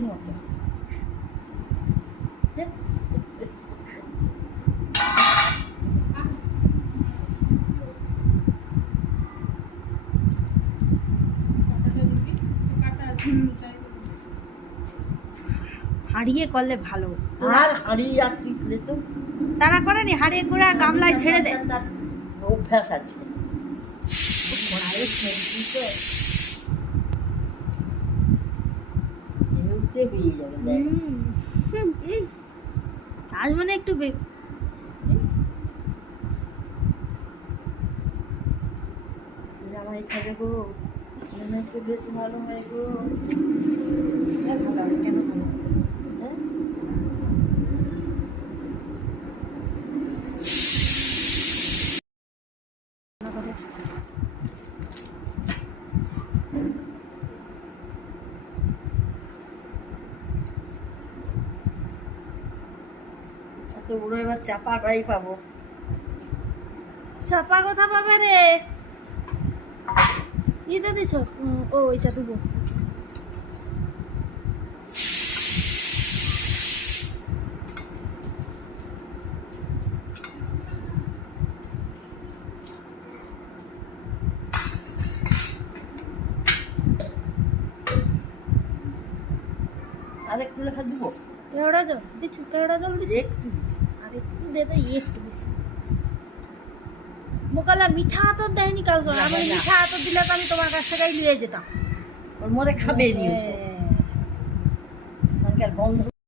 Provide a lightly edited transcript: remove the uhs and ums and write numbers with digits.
মুরগির মতো। হাড়িয়ে করলে ভালো। আর হাঁড়িয়ে আর টিকলে তো তারা করেনি হাড়িয়ে করে গামলায় ছেড়ে দেয়। তার অভ্যাস আছে। কড়াইয়ে সবজি তো এমনিতে হয়ে যাবে দেখ। আজ মানে একটু জামাই খাবে গো, একটু বেশ ভালো হয় গো। ভালো হবে কেন ভালো হবে? হ্যাঁ এত বড় এবার চাপা গাই পাবো। চাপা কথা পাবে রে। ইটা দিছ? ও এটা দেবো। আরেকটু লেখা দিব। কেওড়া জল দিচ্ছ? কেওড়া জল দিচ্ছ? একটু দিছি। আর একটু দে তো, একটু বেশি। মোকালা মিঠা আতর দেয়নি কাল করে। আমি মিঠা আতর দিলে তো আমি তোমার কাছ থেকেই নিয়ে যেতাম। ওর মরে খাবে নিয়ে আর গন্ধ